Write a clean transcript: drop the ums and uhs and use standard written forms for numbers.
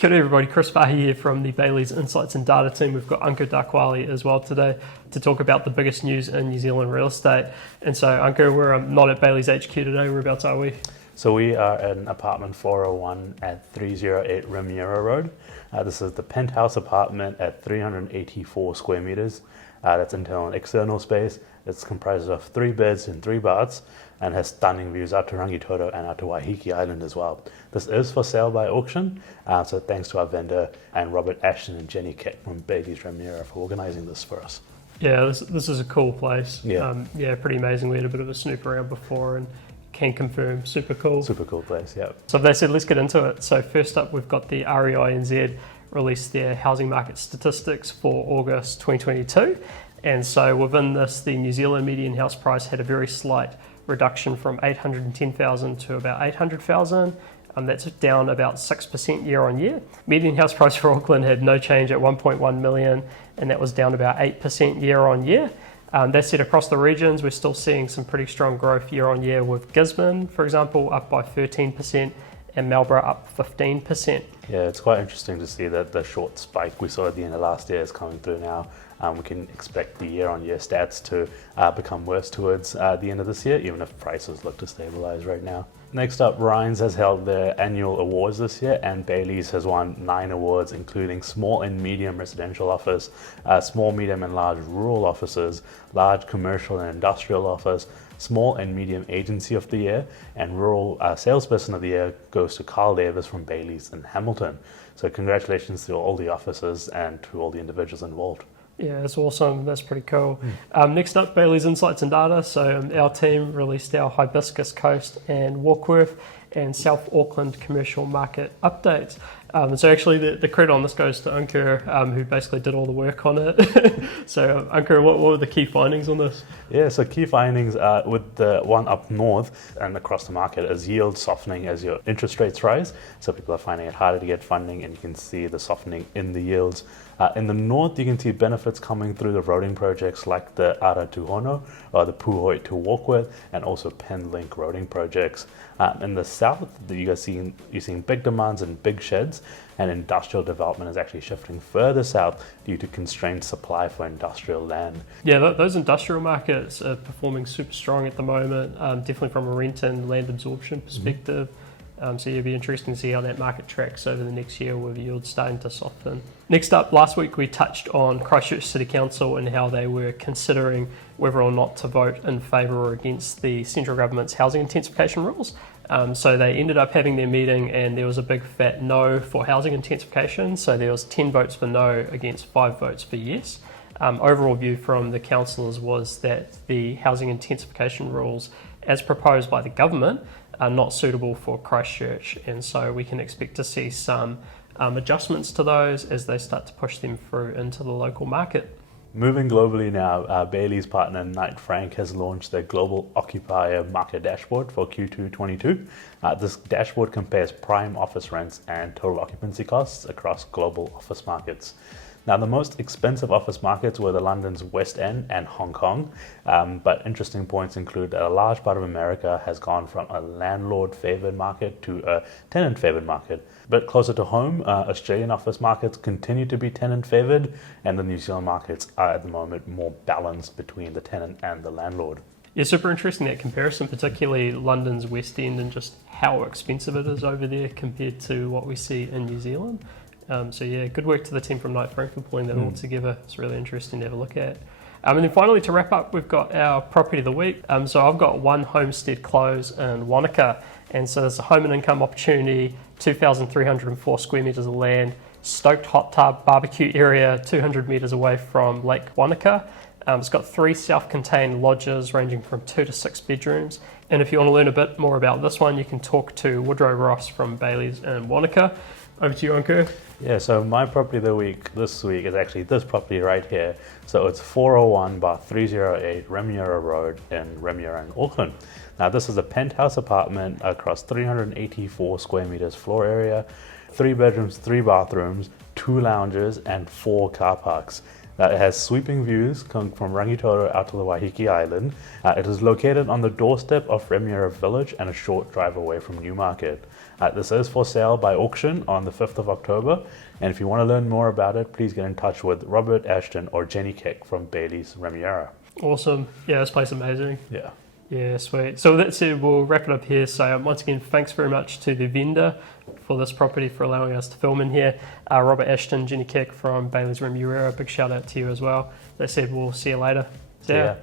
Kia ora everybody, Chris Farhi here from the Bayleys Insights and Data team. We've got Ankur Dakwale as well today to talk about the biggest news in New Zealand real estate. And so Ankur, we're not at Bayleys HQ today, whereabouts are we? So we are in apartment 401 at 308 Remuera Road. This is the penthouse apartment at 384 square meters. That's internal and external space. It's comprised of 3 beds and 3 baths and has stunning views out to Rangitoto and out to Waiheke Island as well. This is for sale by auction, so thanks to our vendor and Robert Ashton and Jenny Keck from Bayleys Remuera for organising this for us. Yeah, this is a cool place. Yeah. Pretty amazing. We had a bit of a snoop around before and can confirm, super cool. Super cool place, yeah. So they said, let's get into it. So first up, we've got the REINZ released their housing market statistics for August 2022. And so within this, the New Zealand median house price had a very slight reduction from 810,000 to about 800,000. That's down about 6% year on year. Median house price for Auckland had no change at 1.1 million, and that was down about 8% year on year. That said, across the regions, we're still seeing some pretty strong growth year on year, with Gisborne, for example, up by 13%, and Marlborough up 15%. Yeah, it's quite interesting to see that the short spike we saw at the end of last year is coming through now. We can expect the year-on-year stats to become worse towards the end of this year, even if prices look to stabilise right now. Next up, REINZ has held their annual awards this year, and Bayleys has won 9 awards, including small and medium residential office, small, medium and large rural offices, large commercial and industrial office, small and medium agency of the year, and rural salesperson of the year goes to Carl Davis from Bayleys in Hamilton. So congratulations to all the officers and to all the individuals involved. Yeah, that's awesome. That's pretty cool. Next up, Bayleys Insights and Data. So our team released our Hibiscus Coast and Warkworth and South Auckland commercial market updates. So actually the credit on this goes to Ankur, who basically did all the work on it. So Ankur, what were the key findings on this? Yeah, so key findings with the one up north and across the market is yield softening as your interest rates rise. So people are finding it harder to get funding, and you can see the softening in the yields. In the north, you can see benefits coming through the roading projects like the Ara to Hono or the Puhoi to Warkworth, and also Penlink roading projects. In the south, you're seeing big demands and big sheds, and industrial development is actually shifting further south due to constrained supply for industrial land. Yeah, those industrial markets are performing super strong at the moment, definitely from a rent and land absorption perspective. So it'll be interesting to see how that market tracks over the next year with yields starting to soften. Next up, last week we touched on Christchurch City Council and how they were considering whether or not to vote in favour or against the central government's housing intensification rules. So they ended up having their meeting, and there was a big fat no for housing intensification. So there was 10 votes for no against 5 votes for yes. Overall view from the councillors was that the housing intensification rules, as proposed by the government, are not suitable for Christchurch, and so we can expect to see some adjustments to those as they start to push them through into the local market. Moving globally now, Bayleys partner Knight Frank has launched their global Occupier market dashboard for Q2 22. This dashboard compares prime office rents and total occupancy costs across global office markets. Now, the most expensive office markets were the London's West End and Hong Kong, but interesting points include that a large part of America has gone from a landlord-favoured market to a tenant-favoured market. But closer to home, Australian office markets continue to be tenant-favoured, and the New Zealand markets are at the moment more balanced between the tenant and the landlord. Yeah, super interesting, that comparison, particularly London's West End and just how expensive it is over there compared to what we see in New Zealand. So yeah, good work to the team from Knight Frank for pulling that all together. It's really interesting to have a look at. And then finally, to wrap up, we've got our property of the week. So I've got one Homestead close in Wanaka, and so there's a home and income opportunity, 2,304 square metres of land, stoked hot tub, barbecue area, 200 metres away from Lake Wanaka. It's got 3 self-contained lodges ranging from 2 to 6 bedrooms. And if you want to learn a bit more about this one, you can talk to Woodrow Ross from Bayleys in Wanaka. Over to you, Ankur. Yeah, so my property of the week this week is actually this property right here. So it's 401/308 Remuera Road in Remuera in Auckland. Now, this is a penthouse apartment across 384 square meters floor area, 3 bedrooms, 3 bathrooms, 2 lounges, and 4 car parks. It has sweeping views coming from Rangitoto out to the Waiheke Island. It is located on the doorstep of Remuera Village and a short drive away from Newmarket. This is for sale by auction on the 5th of October. And if you want to learn more about it, please get in touch with Robert Ashton or Jenny Keck from Bayleys Remuera. Awesome. Yeah, this place is amazing. Yeah. Yeah, sweet. So that's it. We'll wrap it up here. So once again, thanks very much to the vendor for this property, for allowing us to film in here. Robert Ashton, Jenny Keck from Bayleys Remuera, big shout out to you as well. That said, we'll see you later. See ya.